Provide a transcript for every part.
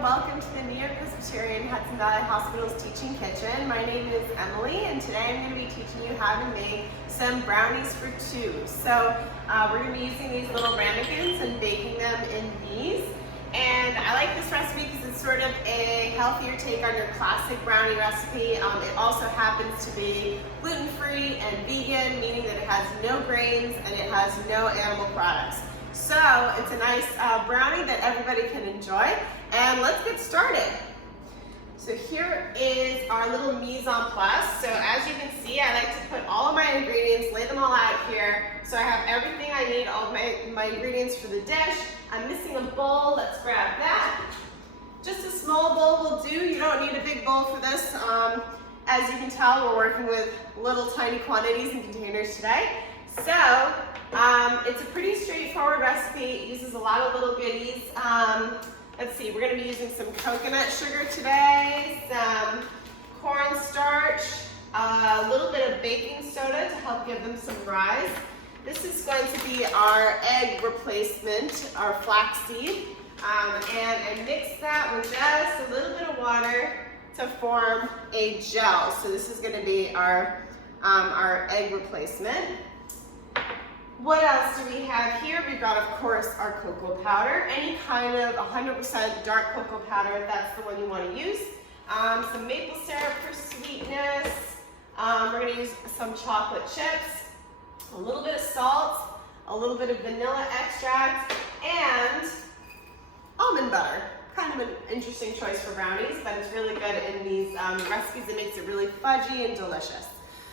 and welcome to the New York-Presbyterian Hudson Valley Hospital's Teaching Kitchen. My name is Emily, and today I'm going to be teaching you how to make some brownies for two. So we're going to be using these little ramekins and baking them in these. And I like this recipe because it's sort of a healthier take on your classic brownie recipe. It also happens to be gluten-free and vegan, meaning that it has no grains and it has no animal products. So it's a nice brownie that everybody can enjoy. And let's get started. So here is our little mise en place. So as you can see, I like to put all of my ingredients, lay them all out here. So I have everything I need, all of my ingredients for the dish. I'm missing a bowl, let's grab that. Just a small bowl will do, you don't need a big bowl for this. As you can tell, we're working with little tiny quantities and containers today. So it's a pretty straightforward recipe. It uses a lot of little goodies. Let's see, we're going to be using some coconut sugar today, some cornstarch, a little bit of baking soda to help give them some rise. This is going to be our egg replacement, our flaxseed. And I mix that with just a little bit of water to form a gel. So this is going to be our egg replacement. What else do we have here? We've got, of course, our cocoa powder. Any kind of 100% dark cocoa powder, if that's the one you want to use. Some maple syrup for sweetness. We're going to use some chocolate chips, a little bit of salt, a little bit of vanilla extract, and almond butter. Kind of an interesting choice for brownies, but it's really good in these recipes. It makes it really fudgy and delicious.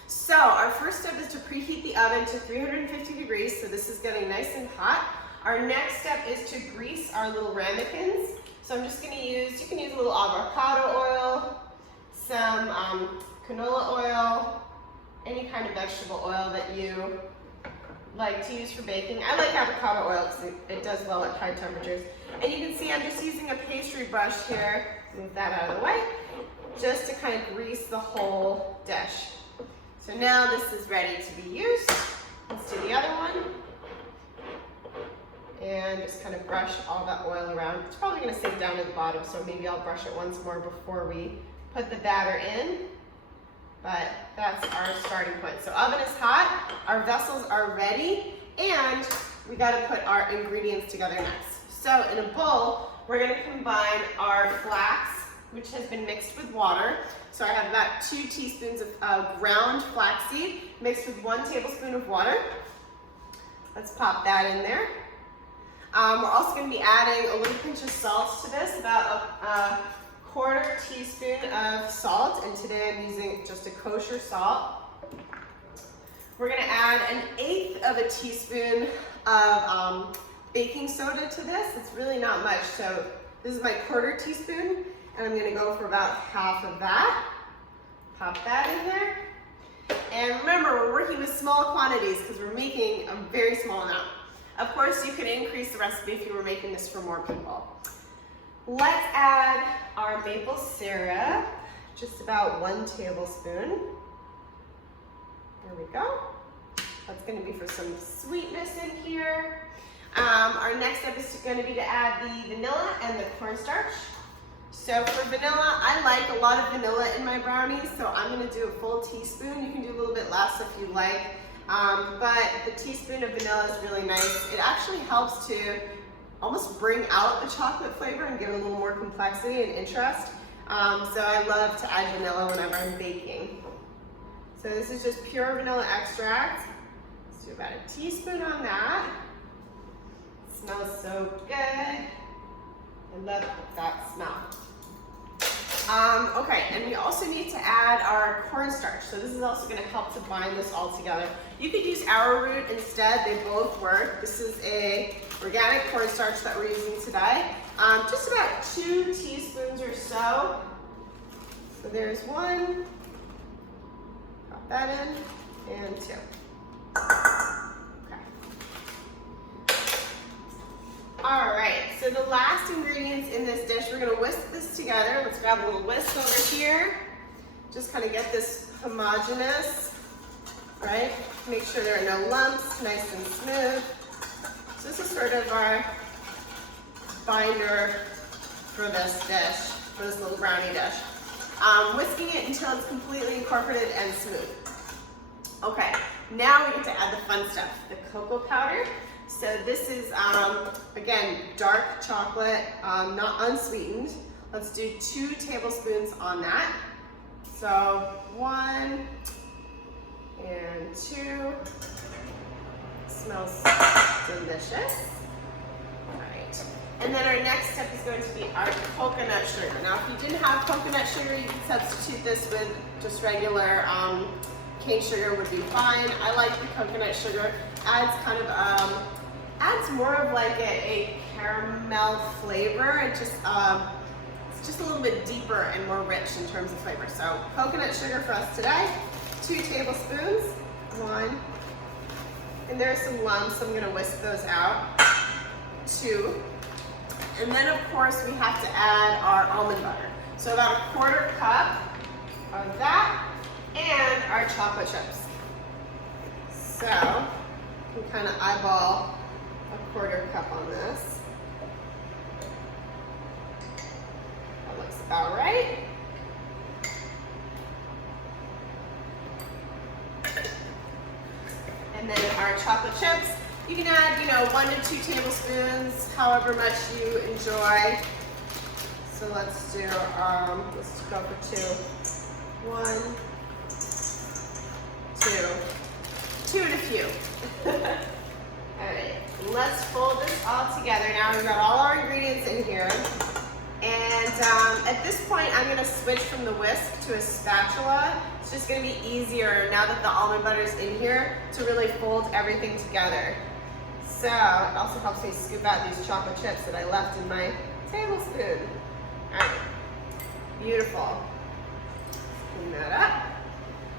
So our first step is to preheat the oven to 350 degrees, so this is getting nice and hot. Our next step is to grease our little ramekins. So I'm just going to use, you can use a little avocado oil, some canola oil, any kind of vegetable oil that you like to use for baking. I like avocado oil because it does well at high temperatures. And you can see I'm just using a pastry brush here, move that out of the way, just to kind of grease the whole dish. So now this is ready to be used. Let's do the other one. And just kind of brush all that oil around. It's probably going to sink down to the bottom, so maybe I'll brush it once more before we put the batter in. But that's our starting point. So oven is hot, our vessels are ready, and we got to put our ingredients together next. So in a bowl, we're going to combine our flax, which has been mixed with water. So I have about 2 teaspoons of ground flaxseed mixed with 1 tablespoon of water. Let's pop that in there. We're also going to be adding a little pinch of salt to this, about a 1/4 teaspoon of salt, and today I'm using just a kosher salt. We're going to add 1/8 of a teaspoon of baking soda to this. It's really not much, so this is my 1/4 teaspoon. And I'm going to go for about half of that. Pop that in there. And remember, we're working with small quantities because we're making a very small amount. Of course, you could increase the recipe if you were making this for more people. Let's add our maple syrup, just about 1 tablespoon. There we go. That's going to be for some sweetness in here. Our next step is going to be to add the vanilla and the cornstarch. So for vanilla, I like a lot of vanilla in my brownies, so I'm going to do a full teaspoon. You can do a little bit less if you like, but the teaspoon of vanilla is really nice. It actually helps to almost bring out the chocolate flavor and give it a little more complexity and interest. So I love to add vanilla whenever I'm baking. So this is just pure vanilla extract. Let's do about a teaspoon on that. It smells so good. I love that smell. Okay, and we also need to add our cornstarch. So this is also going to help to bind this all together. You could use arrowroot instead. They both work. This is a organic cornstarch that we're using today. Just about 2 teaspoons or so. So there's 1. Pop that in, and 2. All right, so the last ingredients in this dish, we're going to whisk this together. Let's grab a little whisk over here. Just kind of get this homogeneous, right? Make sure there are no lumps, nice and smooth. So this is sort of our binder for this dish, for this little brownie dish. Whisking it until it's completely incorporated and smooth. Okay, now we get to add the fun stuff, the cocoa powder. So this is, again, dark chocolate, not unsweetened. Let's do 2 tablespoons on that. So 1 and 2. Smells delicious. All right. And then our next step is going to be our coconut sugar. Now, if you didn't have coconut sugar, you can substitute this with just regular cane sugar would be fine. I like the coconut sugar. Adds kind of, adds more of like a caramel flavor. It just, it's just a little bit deeper and more rich in terms of flavor. So coconut sugar for us today, 2 tablespoons, 1. And there are some lumps, so I'm gonna whisk those out, 2. And then of course we have to add our almond butter. So about a 1/4 cup of that and our chocolate chips. So you can kind of eyeball a 1/4 cup on this. That looks about right. And then our chocolate chips, you can add, 1 to 2 tablespoons, however much you enjoy. So let's do, let's go for 2. 1, 2 and a few. All right, let's fold this all together. Now we've got all our ingredients in here. And at this point, I'm gonna switch from the whisk to a spatula. It's just gonna be easier now that the almond butter's in here to really fold everything together. So it also helps me scoop out these chocolate chips that I left in my tablespoon. All right, beautiful. Clean that up.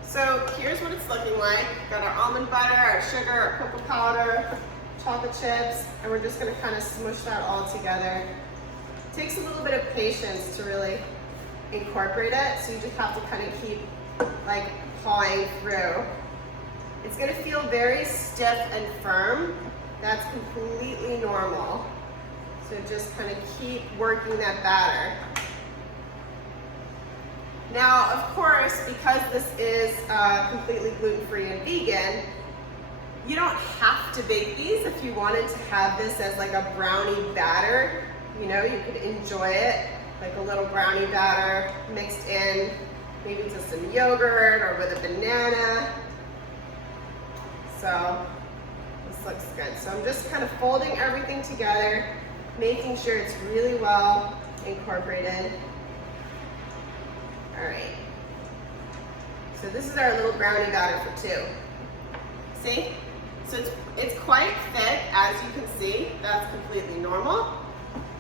So here's what it's looking like. We've got our almond butter, our sugar, our cocoa powder, chocolate chips, and we're just gonna kind of smush that all together. It takes a little bit of patience to really incorporate it, so you just have to kind of keep like pawing through. It's gonna feel very stiff and firm. That's completely normal. So just kind of keep working that batter. Now, of course, because this is completely gluten-free and vegan, you don't have to bake these. If you wanted to have this as like a brownie batter, you could enjoy it like a little brownie batter mixed in maybe to some yogurt or with a banana. So this looks good. So I'm just kind of folding everything together, making sure it's really well incorporated. All right. So this is our little brownie batter for 2. See? So it's quite thick, as you can see. That's completely normal.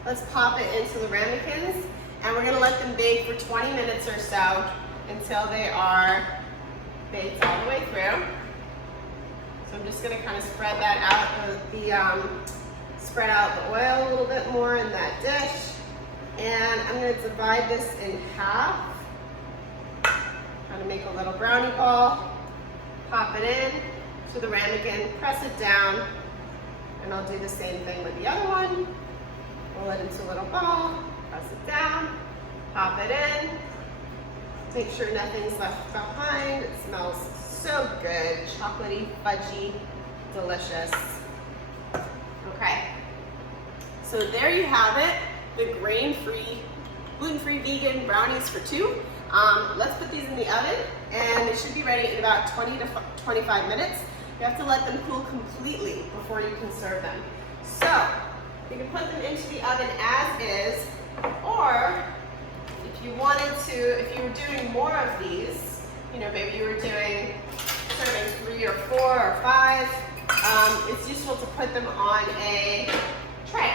Let's pop it into the ramekins, and we're gonna let them bake for 20 minutes or so until they are baked all the way through. So I'm just gonna kind of spread that out, spread out the oil a little bit more in that dish. And I'm gonna divide this in half. Kind of make a little brownie ball, pop it in to the ramekin, press it down, and I'll do the same thing with the other one. Roll it into a little ball, press it down, pop it in. Make sure nothing's left behind. It smells so good, chocolatey, fudgy, delicious. Okay, so there you have it, the grain-free, gluten-free vegan brownies for 2. Let's put these in the oven, and they should be ready in about 20 to 25 minutes. You have to let them cool completely before you can serve them. So you can put them into the oven as is, or if you wanted to, if you were doing more of these, maybe you were doing serving 3 or 4 or 5, it's useful to put them on a tray.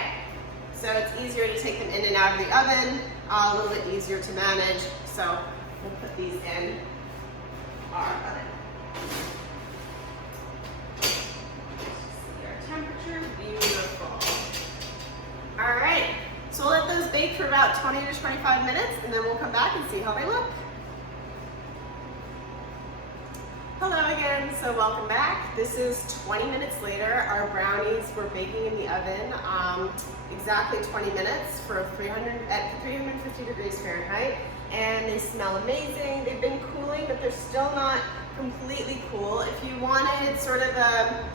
So it's easier to take them in and out of the oven, a little bit easier to manage. So we'll put these in our oven. See our temperature, beautiful. All right, so we'll let those bake for about 20 to 25 minutes, and then we'll come back and see how they look. Hello again, so welcome back. This is 20 minutes later. Our brownies were baking in the oven exactly 20 minutes at 350 degrees Fahrenheit, and they smell amazing. They've been cooling, but they're still not completely cool. If you wanted sort of a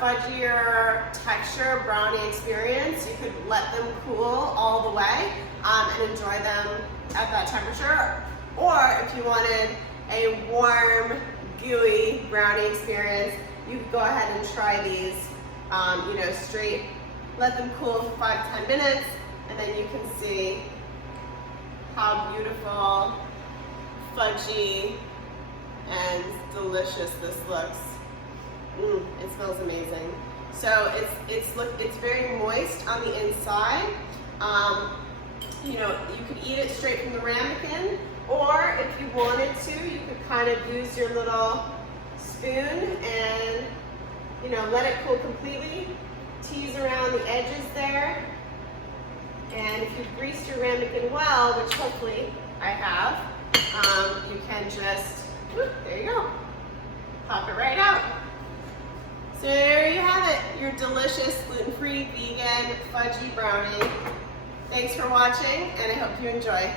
fudgier texture brownie experience, you could let them cool all the way and enjoy them at that temperature. Or if you wanted a warm, gooey brownie experience, you could go ahead and try these, straight, let them cool for 5 to 10 minutes, and then you can see how beautiful, fudgy, and delicious this looks. It smells amazing. So it's very moist on the inside. You could eat it straight from the ramekin, or if you wanted to, you could kind of use your little spoon and let it cool completely. Tease around the edges there, and if you've greased your ramekin well, which hopefully I have, you can just, there you go, pop it right out. So there you have it, your delicious gluten-free, vegan, fudgy brownie. Thanks for watching, and I hope you enjoy.